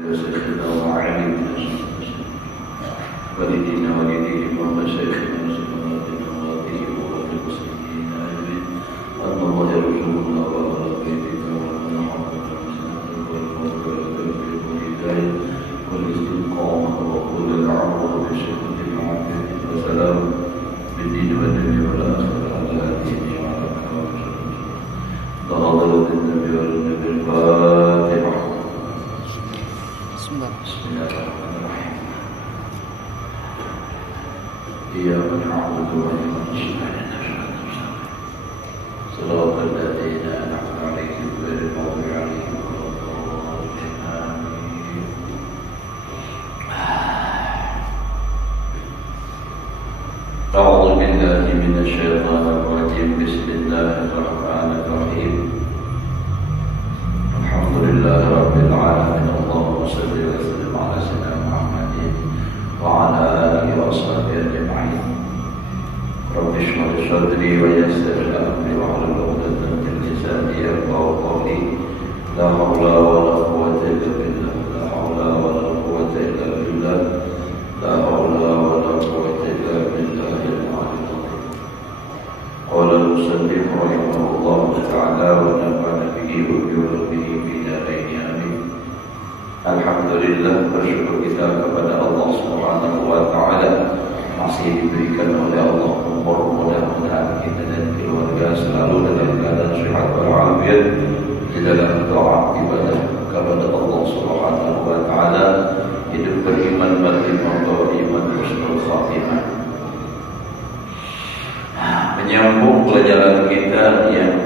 سيدنا وعلمنا والدينا والديهم ومشايخنا وسلاماتنا وغاديهم وغادي المسلمين آمين. أن الله يرزقنا وأهل بيتك ومن حفظنا وسنة والمغفرة والهداية والاستقامة وقول العفو بشدة العافية وسلام بالدين والدنيا والآخرة على دينه وعلى كرامته لحضرة النبي والنبي الفاتحة. بسم الله الرحمن الرحيم. إياك نعبد وإياك نستعين صراط الذين أنعمت عليهم غير المغضوب عليهم ولا الضالين آمين. أعوذ بالله من الشيطان الرجيم. بسم الله الرحمن الرحيم. الحمد لله رب العالمين. اللهم صل وسلم على سيدنا محمد وعلى آله وصحبه أجمعين. رب اشرح لي صدري ويسر لي أمري واحلل عقدة من لساني يفقهوا قولي. لا حول ولا قوة إلا بالله. لا حول ولا قوة إلا بالله. لا حول ولا قوة إلا بالله العلي العظيم. قال المصنف رحمه الله تعالى ونفعنا به وبعلومه في دارين آمين. Alhamdulillah, bersyukur kita kepada Allah Subhanahu wa Ta'ala masih diberikan oleh Allah umur, mudah-mudahan kita dan keluarga selalu dalam keadaan sehat walafiat di dalam doa ibadah kepada Allah Subhanahu wa Ta'ala, hidup beriman, mati membawa iman, husnul khatimah. Menyambung pelajaran kita yang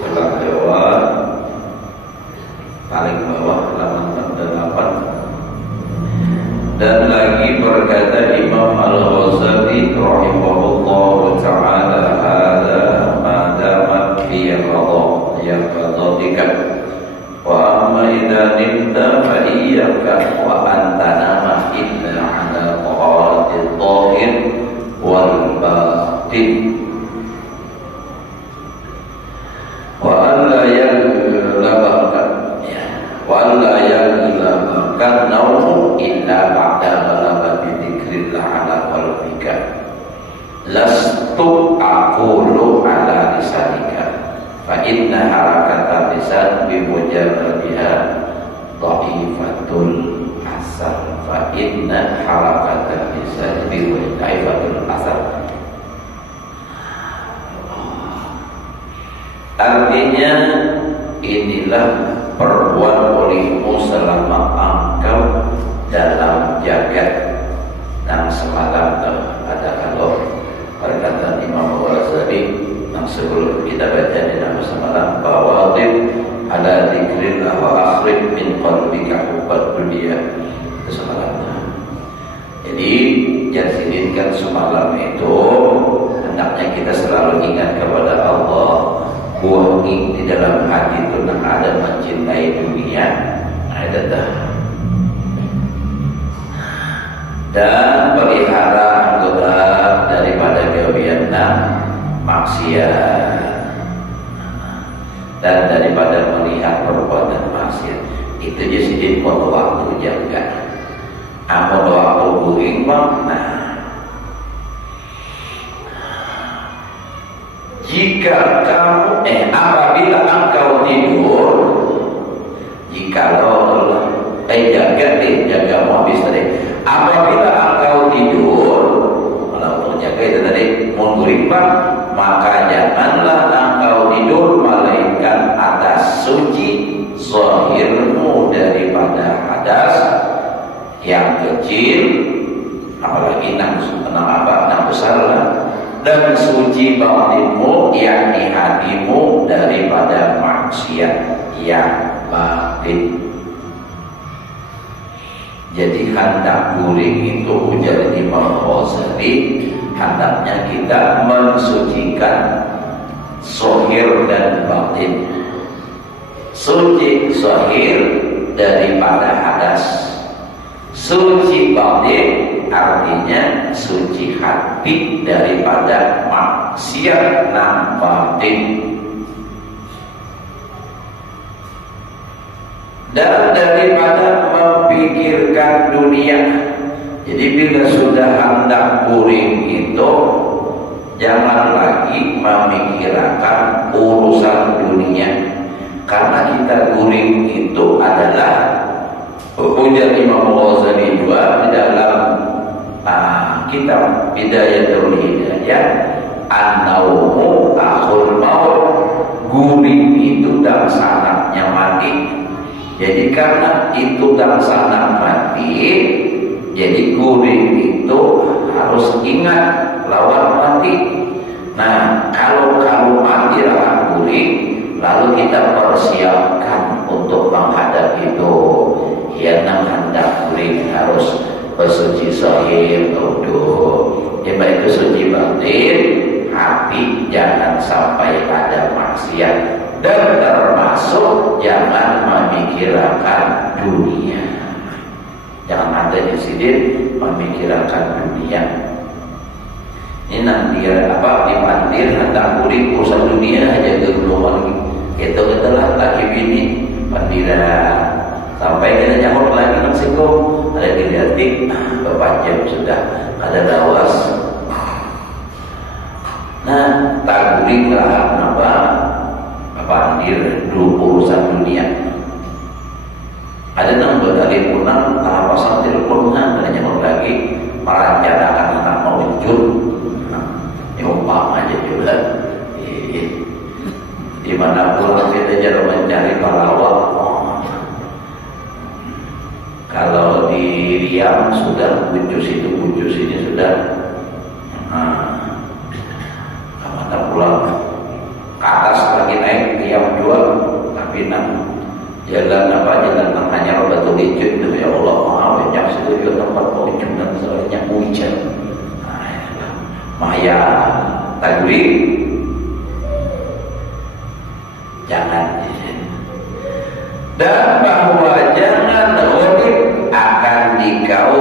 telah lewat, paling bawah halaman 48, dan lagi berkata Imam Al-Ghazali rahimahullah ta'ala, hadza ma damat fi yaqadatika wa amma idza nimta fa iyyaka wa anta nama illa ala taharatil zahir wal batin wa alla yaghlabaka naumu illa ba'da ghalabati dzikrillah ala qalbika. Lastu aqulu ala lisanika fa inna harakata lisan bi mujarradiha dha'ifatul asal. Fa inna harakata lisan bi dha'ifatul asal. Artinya, inilah perbuatan olehmu selama engkau dalam jagat. Yang semalam ada kalau perkataan Imam Ghazali yang sebelum kita baca di dalam semalam, bawadib ala dzikrillah wa akhrij min qalbika hubbad dunya. Itu semalam. Jadi jadikan semalam itu hendaknya kita selalu ingat kepada Allah. Buang di dalam hati itu ada mencintai dunia, ada dan pelihara anggota daripada gawian maksiat dan daripada melihat perbuatan maksiat. Itu jadi perlu waktu jaga. Amun waktu buing makna. Jika kamu apabila engkau tidur, jikalau jaga mau habis tadi. Apabila engkau tidur, kalau jaga itu tadi menguripkan, maka janganlah engkau tidur melainkan atas suci zahirmu daripada hadas yang kecil, apalagi nang besar lah. Dan suci batinmu, yakni hatimu daripada maksiat yang batin. Jadi hendak guling itu ujar Imam Ghazali, hendaknya kita mensucikan zahir dan batin. Suci zahir daripada hadas, suci batin artinya suci hati daripada maksiat nan batin. Dan daripada Jadi bila sudah hendak guring itu jangan lagi memikirkan urusan dunia, karena kita guring itu adalah ujar Imam Ghazali juga di dalam kitab Bidayatul Hidayah, an-naumu akhul maut, guring itu dahsyatnya mati. Jadi karena itu dahsyat mati, jadi guring itu harus ingat lawan mati. Nah, kalau mati lawan guring, lalu kita persiapkan untuk menghadap itu. Ya, hendak guring harus bersuci zahir, wudu. Ya, baik itu suci batin, hati jangan sampai ada maksiat, dan termasuk jangan memikirkan dunia. Jangan ada di sini memikirkan dunia. Ini nanti dipandir hendak guring urusan dunia aja gerulungan gitu lah laki bini pandiran sampai kita nyamuk lagi Meksiko ada dilihatin beberapa jam sudah ada lawas. Nah, tak guring lah pandir dulu urusan dunia. Ada nang berkali punang tanpa pasang telepon ada nyamuk lagi merencanakan anak mau muncul. Umpama aja juga dimanapun kita jarang mencari palawak. Kalau di Riam sudah pucus ini sudah mana pulang ke atas lagi naik Riam jual, tapi jalan namanya Batu Licin itu ya Allah banyak situ tempat pojok dan soalnya hujan. Maya tagwi jangan, dan bahwa jangan ghalib akan dikau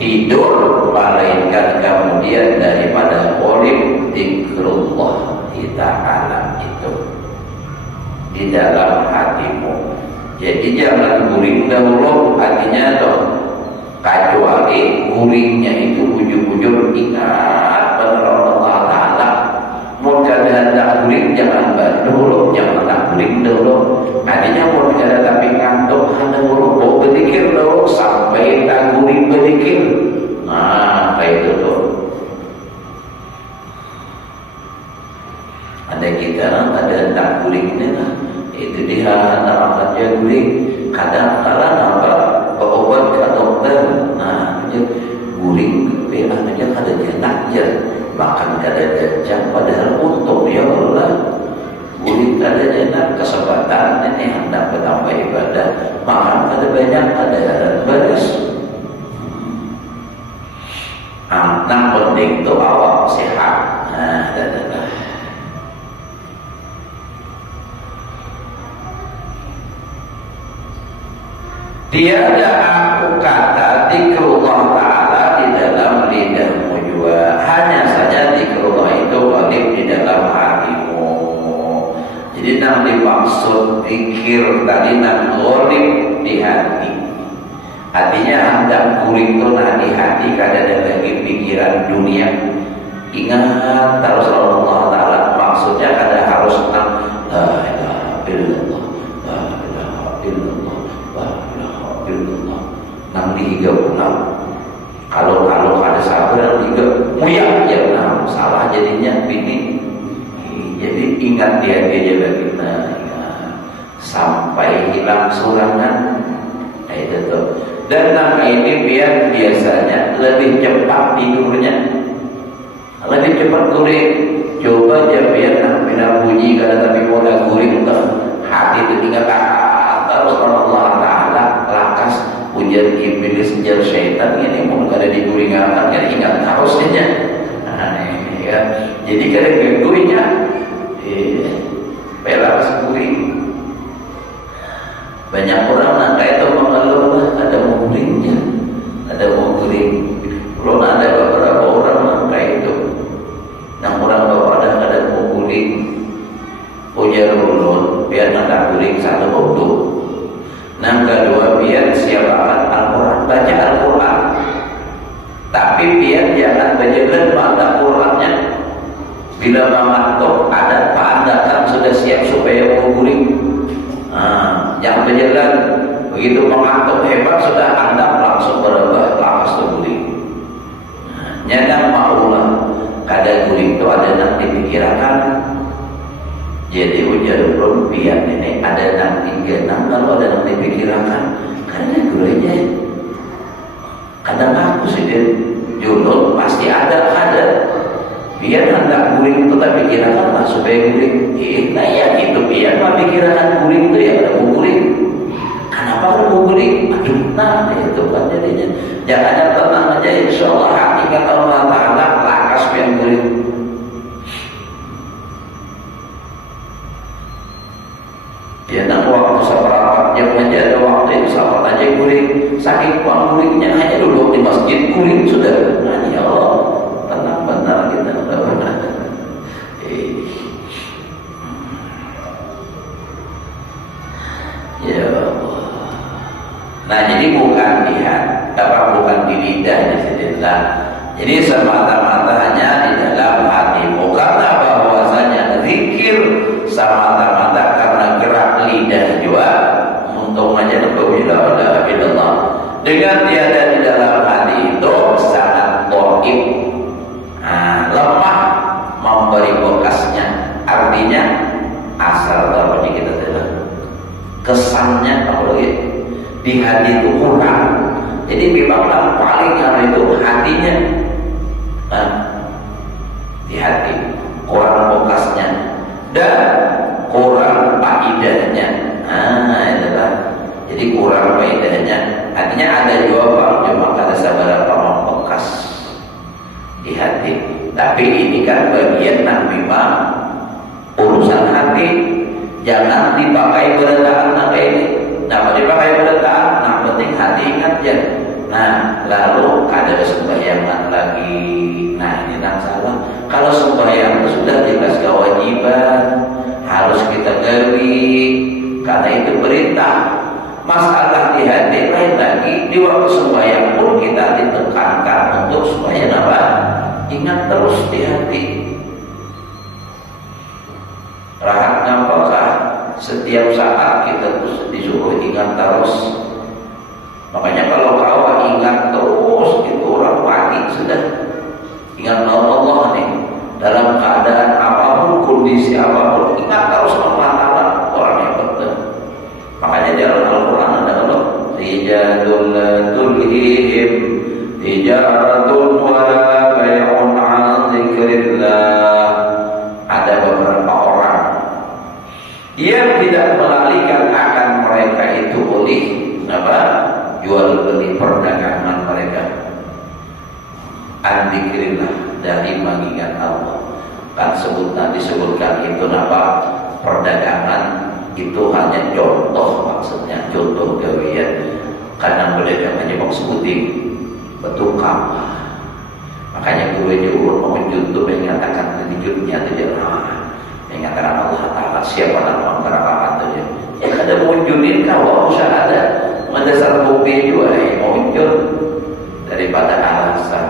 tidur melainkan kemudian daripada ghalib zikrullah ta'ala itu di dalam hatimu. Jadi jangan guring dahulu hatinya toh, kecuali guringnya itu ujung-ujung ingat benar Allah Ta'ala. Mau hendak guring jangan dulu, jangan hendak guring dulu. Artinya mau kada tapi ngantuk hendak dulu, mau berzikir dulu sampai tak guring berzikir. Nah, kayak itu tuh. Ada kita ada hendak guring ini lah. Itu dia hendak aja guring. Kadang-kadang obat ke dokter, nah guring aja kada jenak je, makan kada jejak, padahal untuk ya Allah guring kada jenak, kesempatan ini hendak bertambah ibadah, makan kada banyak, kada beres. Yang penting itu awak sehat. Tiada aku kata zikrullah Ta'ala di dalam lidahmu juga, hanya saja zikrullah itu wajib di dalam hatimu. Jadi yang dimaksud zikir tadi yang wajib di hati. Artinya hendak guring itu di hati, kada ada lagi pikiran dunia. Ingat terus Allah Ta'ala, maksudnya kada harus la ilaha illallah, la ilaha illallah, la ilaha illallah. Nang dihiga pulang. Kalau ada sabar tiga muyak ya salah jadinya bini. Jadi ingat dia jaga kita sampai hilang surangan. Itu tuh. Dan nama ini biar biasanya lebih cepat tidurnya, lebih cepat guring. Coba aja biar nak bunyi kada tapi bola guring tuh hati itu ingat terus Allah Ta'ala lakas ujar iblis ujar syaitan ini mau kada diguringakan kan ingat harusnya. Ya. Jadi kada guringnya pelas guring. Banyak orang nak itu mengeluh ada mau guringnya, ada mau guring. Belum ada beberapa orang nak itu. Yang orang bawa ada mau guring. Ujar ulun biar nak guring satu waktu. Yang kedua biar siapkan Al-Quran, baca Al-Quran. Tapi biar jangan berjalan pada Qurannya. Bila mengantuk ada pandakan sudah siap supaya guling. Jangan berjalan begitu mengantuk hebat sudah andap langsung berubah lakas guling. Nyadang maulah kada guling itu ada yang dipikirkan. Jadi ujar rumpian ini ada yang digenang kalau ada yang dipikirkan karena gulanya kadang aku sih dia julur pasti ada biar hendak guling itu tak pikirkan lah supaya guling nah ya gitu biar mah pikirkan guling itu ya ada guling kenapa ada guling aduh nah itu kan jadinya jangan tenang aja insyaallah hati kata Allah Ta'ala lakas yang guling ya nak waktu seberapa jam aja ada waktu itu sahabat aja guling saking kuang gulingnya hanya duduk di masjid guling sudah nah ya Allah tenang benar kita udah benar ya Allah. Nah jadi bukan bukan di lidahnya saja jadi semata-mata hanya di dalam hatimu karena bahwasanya zikir semata-mata karena gerak lidah juga untung aja bila ilallah dengan tiada di dalam hati itu sangat dhaif lemah memberi bekasnya artinya asal tahu kita tidak kesannya apalagi di hati itu kurang jadi memang paling itu hatinya di hati kurang bekasnya dan kurang faedahnya itulah jadi kurang faedahnya artinya ada jawaban cuma kada sabar bekas di hati tapi ini kan bagian memang urusan hati jangan dipakai berataan kayak ini nah dipakai berataan nah penting hati ingat ya nah lalu ada sembayangan lagi nah ini yang salah kalau sembahyang itu sudah jelas kewajiban harus kita gawi karena itu perintah masalah di hati lain lagi di waktu sembahyang pun kita ditekankan untuk supaya apa ingat terus di hati rahat apakah setiap saat kita disuruh ingat terus makanya kalau kau ingat terus itu orang mati sudah ingat Allah nih dalam keadaan apapun kondisi apapun ingat terus Allah orang yang betul makanya dalam Al-Quran ada Allah rijadul tulhihim tijaratun wala bay'un an zikrillah ada beberapa orang yang tidak mengalihkan akan mereka itu oleh apa jual beli perdagangan mereka an zikrillah dari mengingat Allah kan disebutkan itu apa perdagangan itu hanya contoh maksudnya contoh gawian karena mereka hanya maksudnya betul kamu makanya guru urut mau contoh mengatakan hidupnya tidak mengatakan Allah Ta'ala siapa nama berapa saja ya ada munculin kau usah ada mendasar bukti juga muncul daripada alasan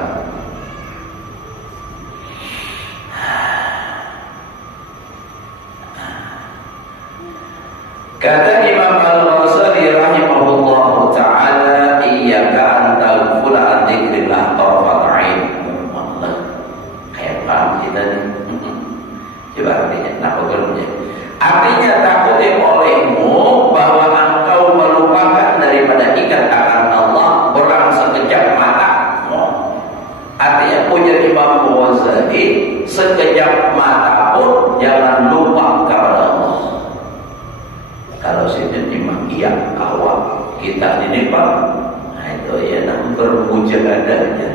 kata Imam Al-Ghazali rahimahullah ta'ala iyyaka an taghfula an dzikrillah tarfat 'ain Allah kayak paham kita nih coba artinya apa gerumnya artinya takutnya olehmu bahwa engkau melupakan daripada ingat akan Allah orang sekejap mata artinya punya Imam Ghazali sekejap mata pun jangan lupa kepada Allah kalau sini memang iya awal kita ini Pak nah itu ya nak bermujahadahnya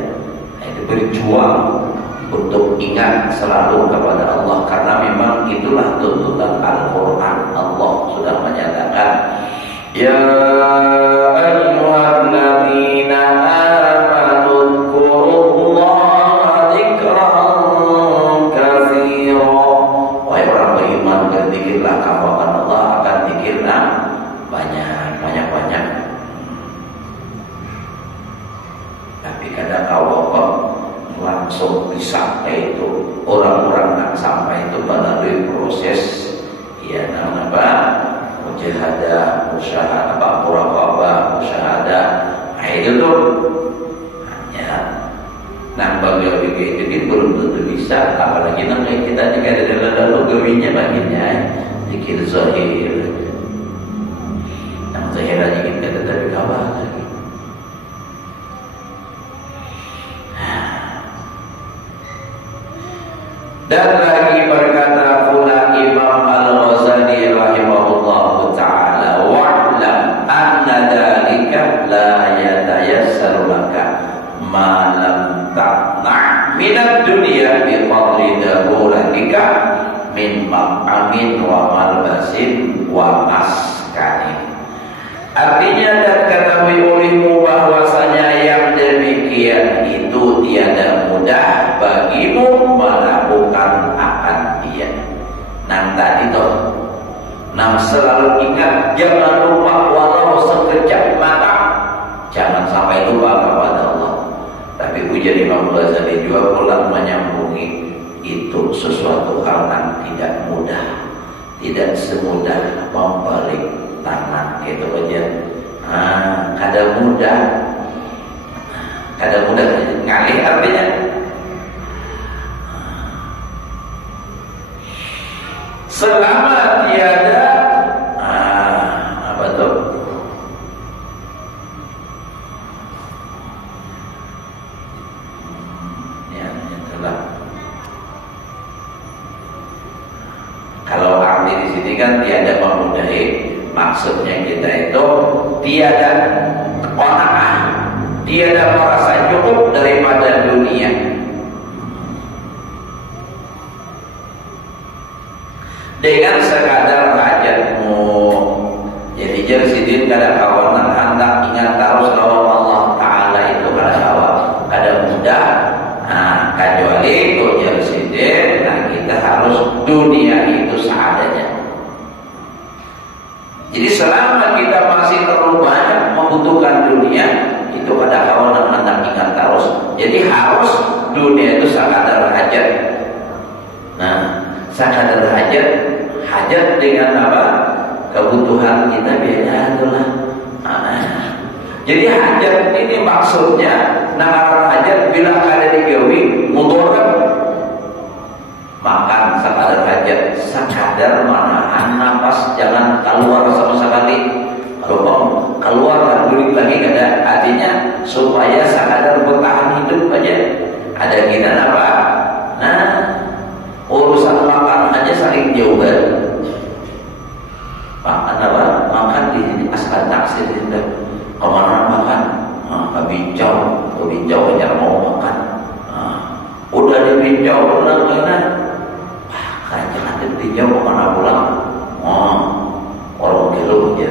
nah itu berjuang untuk ingat selalu kepada Allah karena memang itulah tuntunan Al-Quran Allah sudah menyatakan ya ayyuhalladzina amanu dzkurullaha dzikran katsira wahai orang beriman berzikirlah kamu akan Allah akan zikirna banyak tapi kadang kau langsung bisa itu orang-orang yang sampai itu melalui proses ya namanya apa mujahadah, musyahadah, muraqabah, musyahadah. Nah itu tuh hanya nambah gawe itu belum tentu bisa, apalagi namanya kita jika ada lalu gawinya baginya dikir zahir. Yang zahir aja kita tetapi kawan lagi. Dan lagi berkata pula Imam Al-Ghazali rahimahullahu ta'ala, wa'lam anna dhalika la yatayassaru laka ma lam ta'na' minad dunya bi qadri daruratika min maqamin wa malbasin wa maskanin. Artinya, dan ketahui olehmu bahwasanya yang demikian itu tiada mudah bagimu melakukan akan dia. Nah tadi toh, nah selalu ingat, jangan lupa walau sekejap mata, jangan sampai lupa kepada Allah. Tapi ujar Imam Ghazali juga pulang menyambungi, itu sesuatu hal yang tidak mudah, tidak semudah membalik tangan gitu aja. Kada mudah ngalih artinya. Selama tiada apa tuh? Ya, itulah. Kalau arti di sini kan tiada memudahi, maksudnya kita itu tiada qanaah, tiada merasa cukup daripada dunia. Dengan sekadar hajatmu. Jadi jersidin kada kawanan hendak ingat terus lawan Allah Ta'ala itu kada kawan, kada mudah. Kecuali itu jersidin, kita harus dunia itu seadanya. Jadi selama kita masih terlalu banyak membutuhkan dunia, itu kada kawanan hendak ingat terus. Jadi harus dunia itu sekadar hajat. Sekadar hajat dengan apa? Kebutuhan kita beda itulah. Jadi hajat ini maksudnya nama hajat bila kada digawi mudarat. Makan sekadar hajat, sekadar menahan nafas, jangan keluar sama sekali. Kalau keluar dan balik lagi kada, artinya supaya sekadar bertahan hidup aja. Ada kita apa? Urusan makan aja saling jauh kan. Makan apa? Makan di sini asal taksir tidak. Kemana makan? Bincau aja mau makan. Udah dibincau pulang mana? Jangan dibincau kemana pulang? Orang kilo aja.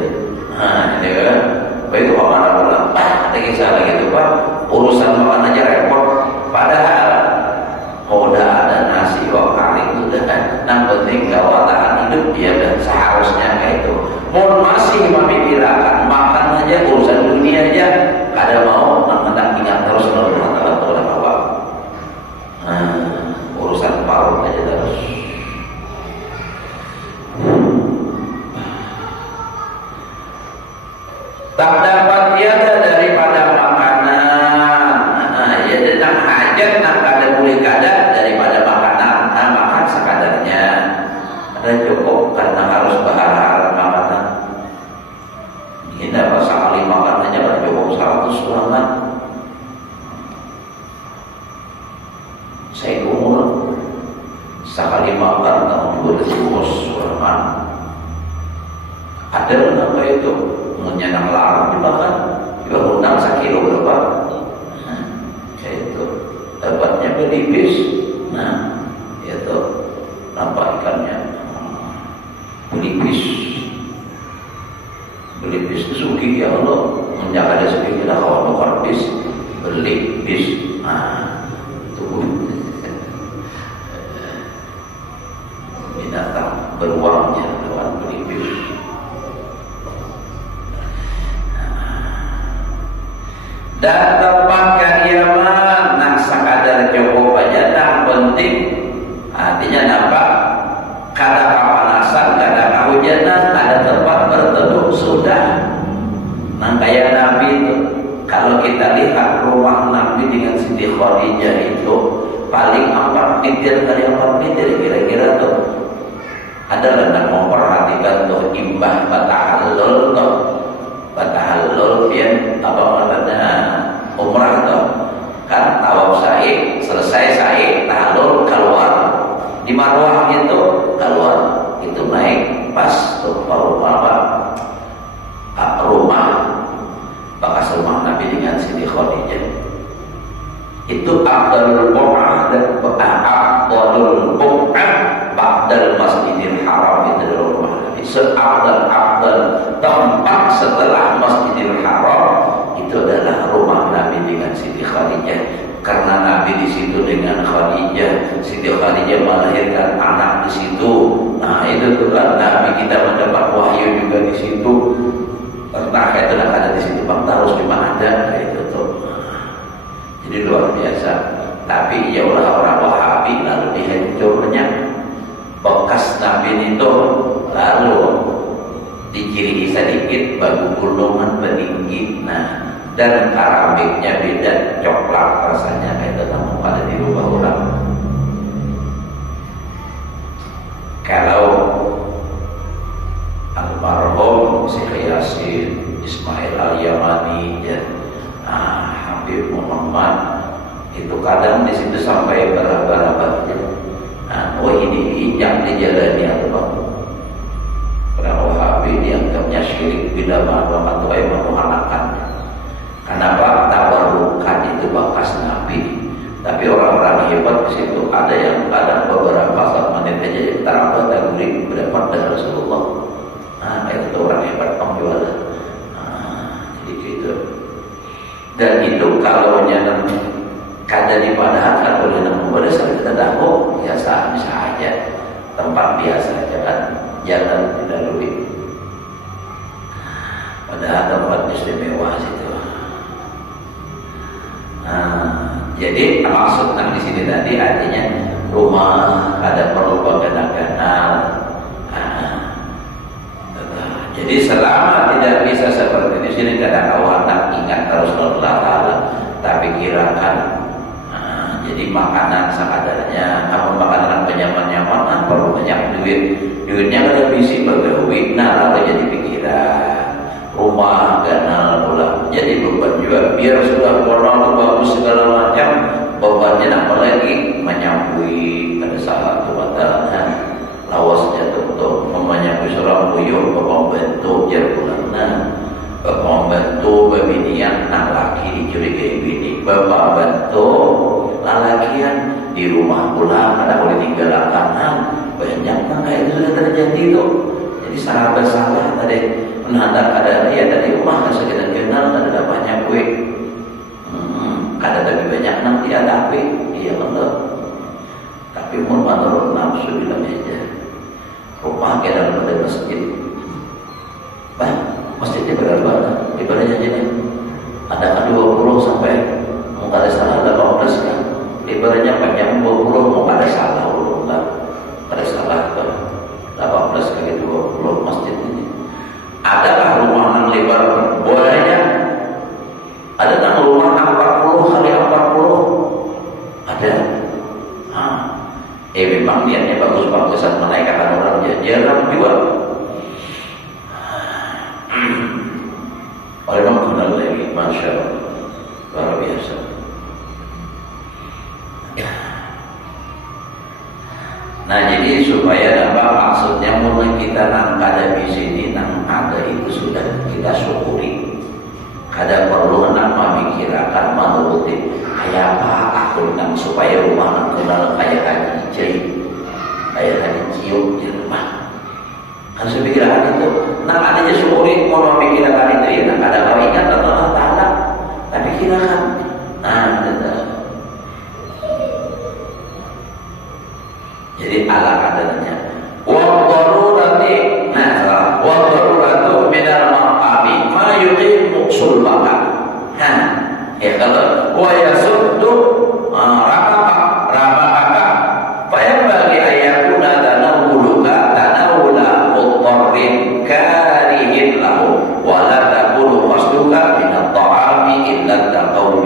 Ini kan. Baik kemana pulang? Ada kisah lagi tu Pak. Urusan makan aja repot. Padahal udah ada nasi kali itu kan, yang penting gawat tahan hidup dia dan seharusnya kayak itu. Mohon masih memikirkan makan aja urusan dunia aja, kada mau hendak ingat terus kalau Allah apa. Urusan paru aja terus. Tak dapat tiada daripada makanan. Ya tentang hajat nak kada boleh kada daripada makanan. Makan sekadarnya. Ada cukup karena harus berharap makanan. Ini apa sekali makan aja kan cukup 100 surangan. Saya umur sekali makan tahun 2000 surangan. Ada apa itu? Menyenang larang dimakan. Juga undang 1 kilo berapa? Itu dapatnya belibis. Itu nampak ikannya belibis itu suki ya Allah, menjaga ada suki kita kawan karbis belibis. Itu binatang beruangnya kawan belibis. Dan tempat kediaman nak sekadar Nabi itu, kalau kita lihat rumah Nabi dengan Siti Khadijah itu paling 4 meter kali 4 meter kira-kira tuh. Adalah nak memperhatikan tuh imbah batahallul tuh, batahallul pian apa maknanya umrah tuh kan, tawaf sa'i selesai sa'i tahallul keluar di Marwah itu keluar itu naik pas tuh rumah bekas rumah Nabi dengan Siti Khadijah itu afdalul buq'ah dan afdalul buq'ah ba'dal Masjidil Haram itu rumah Nabi. Seafdal tempat setelah Masjidil Haram itu adalah rumah Nabi dengan Siti Khadijah, karena Nabi di situ dengan Khadijah, Siti Khadijah melahirkan anak di situ. Nah itu tuh kan Nabi kita mendapat wahyu juga di situ. Entah itu ada di situ Bang Tarus cuma ada itu tuh. Jadi luar biasa. Tapi ya orang Wahabi lalu dihancurnya bekas Nabi itu, lalu dikiri sedikit bagu gulungan peninggi. Nah dan keramiknya beda, coklat rasanya kayak itu namun pada dirubah ulang. Kalau almarhum Syekh Yasin Ismail Al-Yamani ya, Habib Muhammad itu kadang di situ sampai berapa-berapa. Oh ini injak dijalani apa? Orang Wahabi dianggapnya syirik bila mana tuai menghalalkan. Kenapa? Tabarukan itu bekas Nabi. Tapi orang-orang hebat di situ ada yang kadang beberapa saat menit aja terangkat dan guling berdapat dari Rasulullah. Itu orang hebat pengjualan. Jadi gitu. Dan itu kalau nyanyi kada dipadahkan oleh namun pada saat kita dakwah biasa bisa aja, tempat biasa aja kan, jalan dilalui. Padahal tempat istimewa situ. Jadi maksud di sini tadi artinya rumah ada perlu ganal. Jadi selama tidak bisa seperti di sini kadang anak ingat terus Allah, tapi kirakan. Jadi makanan sekadarnya, namun makanan penyaman-nyaman perlu banyak duitnya kada bisi bagawi, lalu jadi pikiran rumah ganal pula jadi beban juga, biar sudah orang itu bagus segala macam bebannya apa lagi menyambui pada saat kebatalnya lawasnya untuk menyambui seorang buyur bapak bentuk jarulana bapak bentuk babinian nak laki dicurigai bini bapak bentuk lalakian di rumah pulang ada boleh tinggal kanan banyak kayak itu sudah terjadi tuh. Jadi sahabat salah tadi menhantar ada ya tadi rumah sekitar kenal ada banyak kue ada tapi banyak nanti ada kue iya betul. Tapi menurut nafsu bilang aja rumah kita ada masjid masjidnya berapa ibadahnya jadi ada kan 20 sampai mau ada salah 18 kan lebarnya panjang 20 mau ada salah ulang ada salah kan 18 kali 20 masjid ini. Adakah rumah yang lebar bolehnya? Ada yang rumah 40 kali 40 ada. Memang niatnya bagus-bagusan menaikkan orang jarang juga. Oleh mengenal lagi, masya Allah, luar biasa. Nah jadi supaya apa maksudnya mulai kita nang kada di sini nang ada itu sudah kita syukuri. Kada perlu nang memikirkan menuruti kayak apa aku nang supaya rumah nang kenal kayak haji cium di rumah. Kan sepikiran itu nang ada syukuri mau memikirkan itu ya nang kada kawinkan Allah Taala. Tapi kirakan jadi ala kadarnya wadharurati wadharuratu minal maqami ma yuqimu sulbaka kalau wa yasuddu rabaka fa yanbaghi ayakuna tanawuluka tanawula mutarrin karihin lahu wa la takunu qasduka min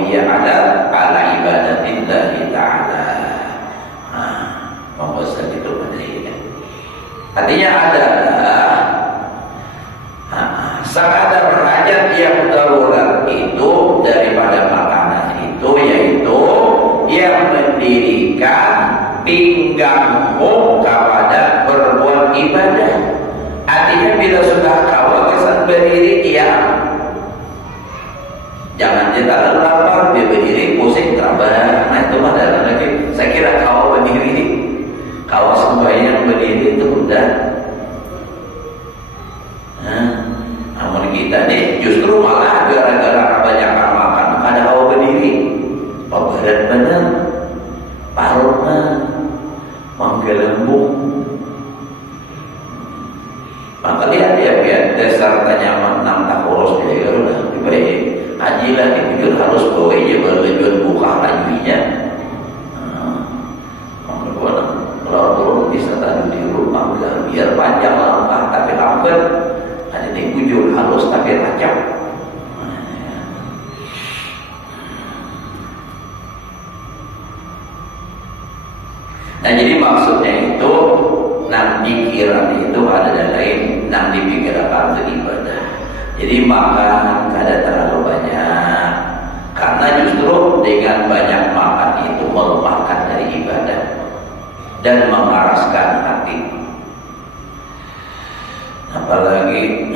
hiya ala ibadatillahi ta'ala. Pembahasan itu pentingnya. Artinya adalah sekadar hajat yang darurat itu daripada makanan itu, yaitu yang mendirikan pinggangmu kepada berbuat ibadah. Artinya bila sudah kau kesan berdiri, jangan kita lapar, dia berdiri pusing terabah. Nah itu mah dalam lagi. Saya kira kau berdiri, kau sembahyang berdiri itu udah. Namun kita nih justru malah gara-gara kebanyakan makan ada kau berdiri. Berat benar, parutnya menggelembung. Maka lihat biar dasar tanya enam tak urus dia udah dibaik. Haji lah dipikir harus bawa aja berlebihan buka lajunya. Kalau turun bisa tadi di rumah biar panjang langkah tapi lambat. Ada yang bujur halus tapi racap. Nah jadi maksudnya itu nang pikiran itu ada dan lain nang dipikirkan itu ibadah. Jadi makan kada terlalu banyak, karena justru dengan banyak makan itu melemahkan dari ibadah dan memaraskan hati. Apalagi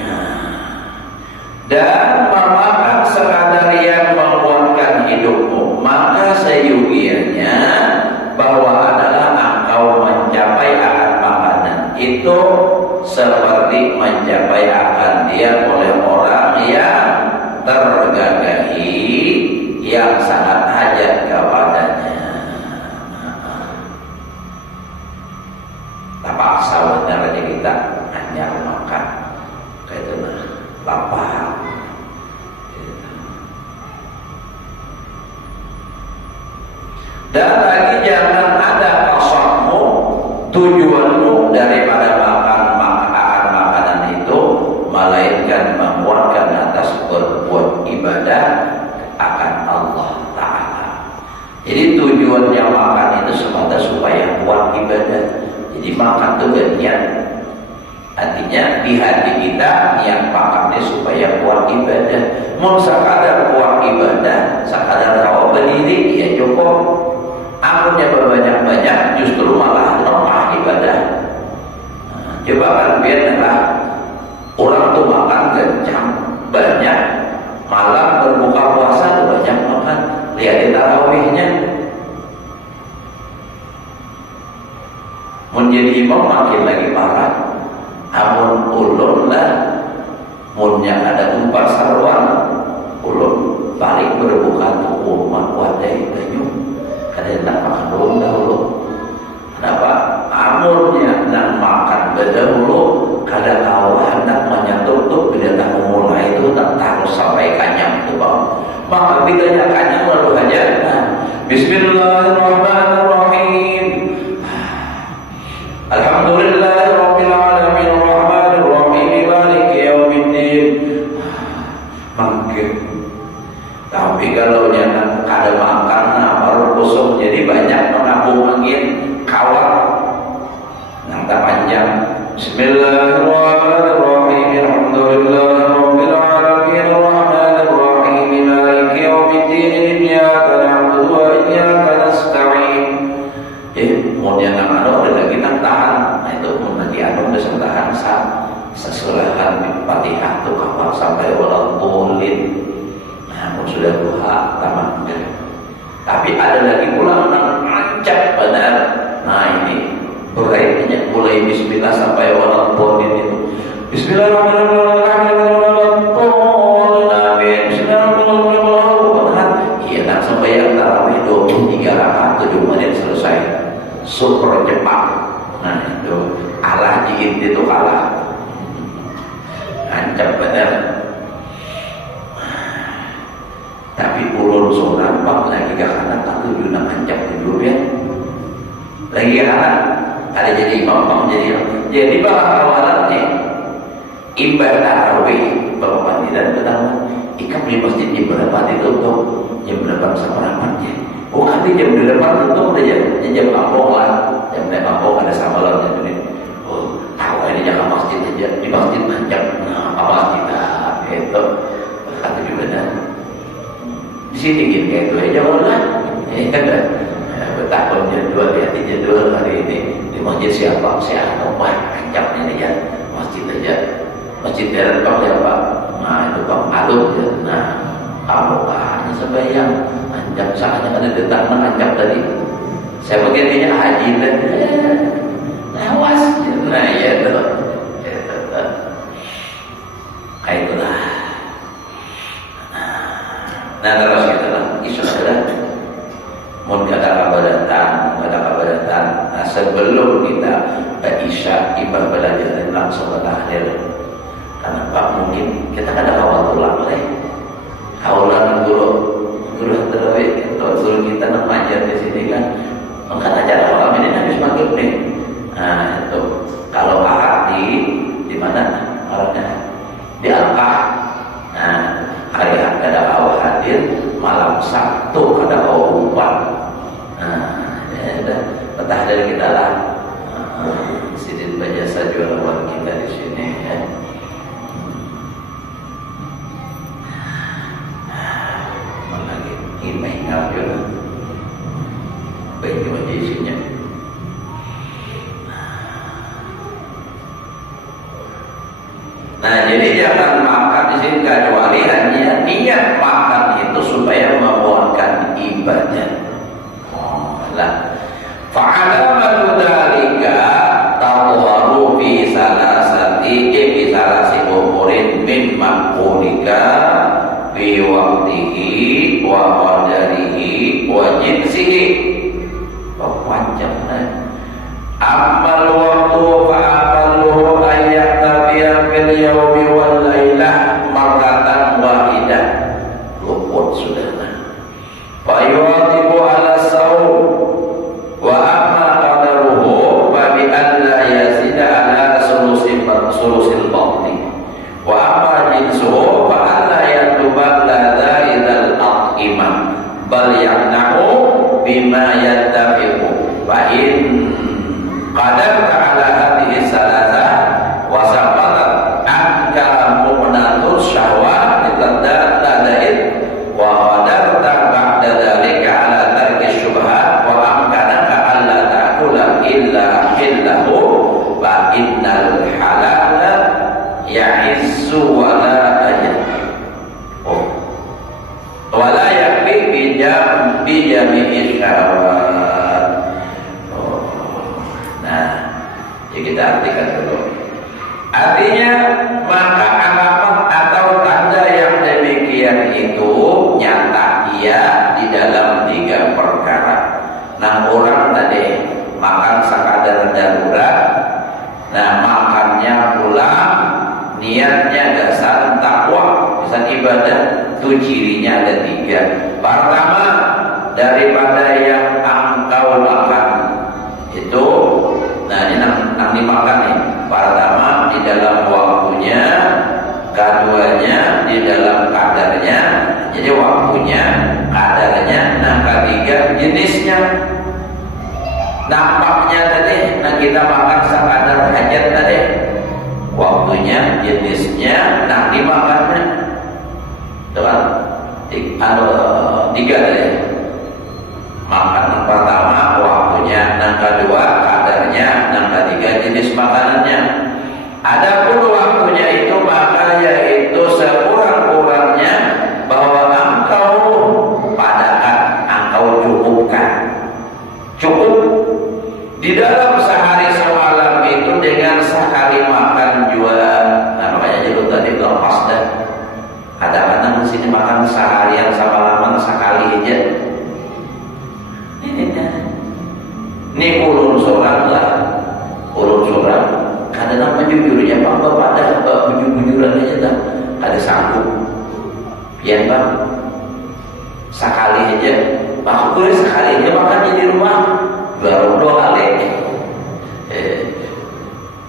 dan memakan sekadar yang menguatkan hidupmu, maka seyogianya bahwa adalah engkau mencapai akan makanan itu seperti mencapai akan dia oleh orang yang tergagahi, yang sangat hajat kepadanya. Terpaksa benar aja kita hanya makan kayak itu lapar. Dan lagi jangan ada kasarmu, tujuanmu daripada makan makanan itu melainkan menguatkan atas berbuat ibadah akan Allah Ta'ala. Jadi tujuannya makan itu semata supaya kuat ibadah. Jadi makan itu berniat. Artinya di hati kita yang makannya supaya kuat ibadah. Mau sekadar kuat ibadah, sekadar kau berdiri ya cukup. Amunnya berbanyak-banyak justru malah lemah ibadah. Coba kan biarlah orang tuh makan kencang banyak, malam berbuka puasa tuh banyak makan. Lihat tarawihnya. Menjadi imam makin lagi parah. Amun ulun lah, munnya ada umpar sarwan, ulun balik berbuka tuh umat wadai banyu. Kada nak makan dahulu. Kenapa? Amurnya nak makan berdahulu, kada tahu hendak menyatup bila tak memulai itu tak tahu sampai kanyang itu bang. Maka bilanya kanyang lalu aja. Bismillahirrahmanirrahim. Alhamdulillahirabbil alamin arrahmanir rahim maliki yaumiddin. Makin. Tapi kalau jangan kada makan baru kosong, jadi banyak menabung angin kawat yang tak panjang. Bismillahirrahmanirrahim. Alhamdulillahirabbil alamin arrahmanir rahim maliki yaumiddin iyyaka na'budu wa iyyaka nasta'in. Mau jangan ada lagi nang tahan. Nah itu mau nanti anu udah tahan sesulahan Fatihah tuh kapal sampai walaupun sudah duha tamat. Tapi ada lagi pula yang ancap benar. Nah ini berkaitannya mulai bismillah sampai walaupun itu. Bismillahirrahmanirrahim. Bismillahirrahmanirrahim. Iya nak sembahyang tarawih 23 rakaat 7 menit selesai. Super cepat. Nah itu kalah jihad itu kalah. Ancap benar. Tapi ulun seorang pak lagi kanan tak tujuh nak ancap dulu ya. Lagi kanan ada jadi imam jadi bahan awalannya ibadah tarawih bapak dan pertama ikam di masjid jam berapa ditutup? Jam 8 seperempatnya. Oh nanti jam 8 tutup aja, jam kampung lah, jam kampung ada samalannya tuh nih. Oh tahu ini jangan masjid aja, di masjid jam apa kita itu kata juga dah. Di sini gitu kayak itu aja lah. Betapa jadwal ya di jadwal hari ini di masjid siapa wah kencangnya nih ya masjid aja masjid daerah Pak ya Pak. Nah itu Pak Alun ya. Nah kalau hanya sembahyang anjak saatnya ada detak mengancam tadi. Saya begininya haji dan lawas. Nah ya itu. Nah itulah. Nah terus kita lah isu adalah mau kata kabadatan. Nah sebelum kita isya ibah belajar langsung ke tahlil. Karena Pak mungkin kita ada awal tulang leh. Awalan guru terawih guru kita nak mengajar di sini kan. Maka acara malam ini habis maghrib nih. Nah itu kalau akad di mana orangnya di Al-Qah. Nah hari ada awal hadir, malam Sabtu ada awal umpan. Nah ya udah petah dari kita lah. Sidin Bajasa juara kita di sini ya. Mainan juga baik aja isinya. Nah jadi jangan makan di sini kecuali hanya niat makan itu supaya memuaskan ibadah. Lah fa'alamatu dzalika tadharu fi salasati umurin min maqulika fi waqtihi wa qadarihi wa jinsihi. Panjang amal waktu fa'aqalluhu ayyaktabiya fil yawmi wal laylah marratan wahidah. Luput sudah fayuatibu ala sawm wa amma qadaruhu fa bi an la yazida ala sulusil batni wa amma jinsuhu fa an la yatuba ladaidal at'imah bal yaqna'u bima yattafiqu fa in qadarta ala hadhihi salatah wa saqatat anka mu'natus syahwat ladaid wa qadarta ba'da dhalika ala tarki syubhat wa amkanaka alla ta'kula illa hillahu fa innal halala ya'izzu wa la ajal wa la yakfi bijami'i syahwat. Nah ya kita artikan dulu. Artinya maka alamat atau tanda yang demikian itu nyata ia di dalam 3 perkara. Nah orang tadi makan sekadar darurat. Nah makannya pula niatnya dasar takwa, dasar ibadah. Itu cirinya ada 3. Pertama daripada yang engkau makan itu, nah ini nang dimakan nih. Pertama di dalam waktunya, keduanya di dalam kadarnya. Jadi waktunya, kadarnya, nah ketiga jenisnya. Nampaknya tadi, nah kita makan sekadar hajat tadi. Waktunya, jenisnya, nah dimakannya. Teman, 3 tadi. Makan yang pertama waktunya, yang kedua kadarnya, yang ketiga jenis makanannya. Adapun waktunya itu maka yaitu sekurang-kurangnya bahwa engkau padakan, engkau cukupkan, cukup di dalam sehari semalam itu dengan sehari makan juga. Nah makanya jadi tadi lepas dah. Kadang-kadang di sini makan seharian semalaman sekali aja. Ini ulun seorang lah, ulun seorang. Kadang-kadang jujurnya Pak Bapak dah, bujur-bujuran aja dah. Ada sanggup, pian Pak. Sekali aja, Pak boleh sekali aja makannya di rumah, baru 2 kali.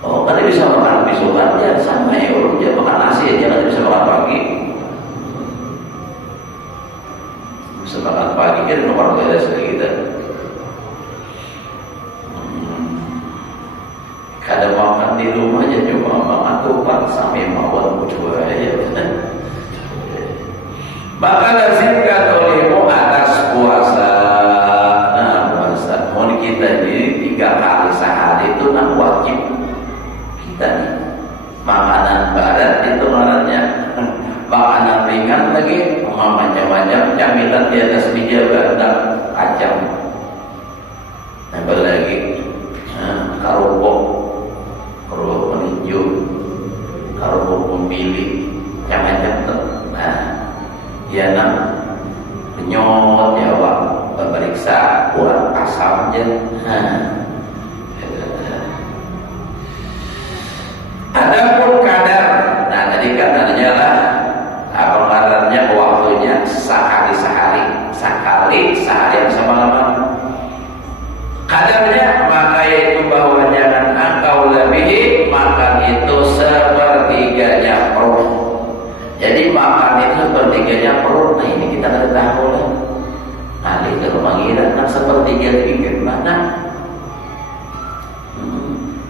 Oh, kan bisa makan bisukan ya sama ya ulun aja makan nasi aja, kan bisa makan pagi. semangat pagi kan luar biasa kita. Kadang makan di rumahnya cuma makan tupat sampai mawar berdua ya. Maka lazimkan olehmu atas puasa. Nah puasa, mau kita ini 3 kali sehari itu nah wajib kita nih. Makanan barat itu ngarannya makanan ringan lagi, macam-macam camilan di atas meja gandang kacang, apa lagi kerupuk meninju, kerupuk pemilih, macam-macam tuh. Nah, ya nak penyot Jawa, periksa kurang asamnya. Adapun kadar, nah tadi kadarnya lah apa kadarnya waktunya sekali sehari yang semalam. Kadarnya maka yaitu bahwa jangan engkau lebihi makan itu sepertiganya perut. Jadi makan itu sepertiganya perut. Nah ini kita nggak tahu lah. Nah itu mengira kan sepertiga pikir mana?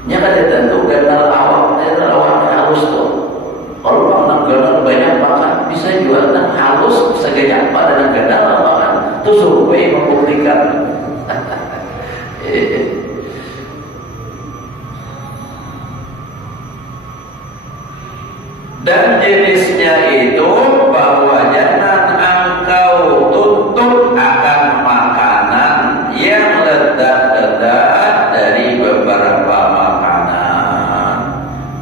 Nya kan tentu ganal awaknya halus tuh. Kalau orang ganal banyak makan bisa juga nang halus segala pada ganal makan. Itu survei membuktikan. Dan jenisnya itu bahwa jangan engkau tutup akan makanan yang lezat-lezat dari beberapa makanan.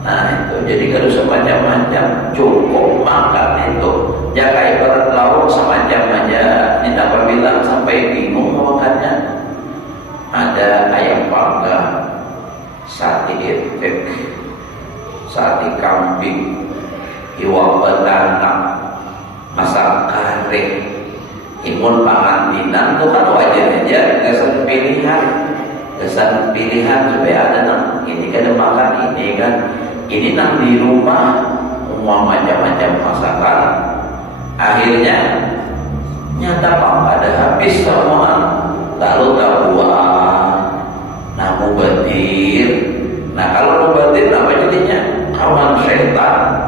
Nah itu jadi kalau semacam-macam cukup makan itu jangan ibarat lauk semacam aja. Ini apa bilang sampai bingung makannya. Ada ayam panggang, sate itik, sate kambing, iwak betanak, masak kare, imun pangantinan itu kan wajar aja, kesan pilihan supaya ada nang ini kan makan ini kan, ini nang di rumah semua macam-macam masakan, akhirnya nyata pak ada habis semua, lalu tak buat, nah mubadir, nah kalau mubadir apa jadinya kawan syaitan.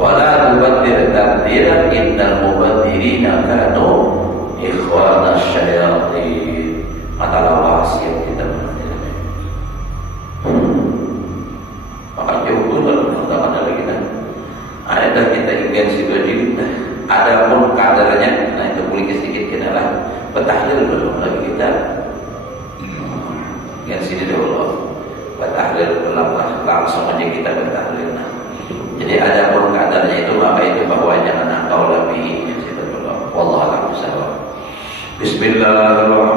Wala tubadir tabdiran innal mubadirina kanu ikhwana syayatin. Matalah wasiat kita maka jauh dalam ada lagi dah. Ada kita ingin situ jadi ada pun kadarnya. Nah itu boleh sedikit kita lah bertahlil dulu lagi kita yang sini dulu bertahlil langsung aja kita bertahlil. Jadi ada pun kadarnya itu maka itu bahwa jangan engkau lebih yang kita berdoa. Wallahu a'lam bishawab. Bismillahirrahmanirrahim.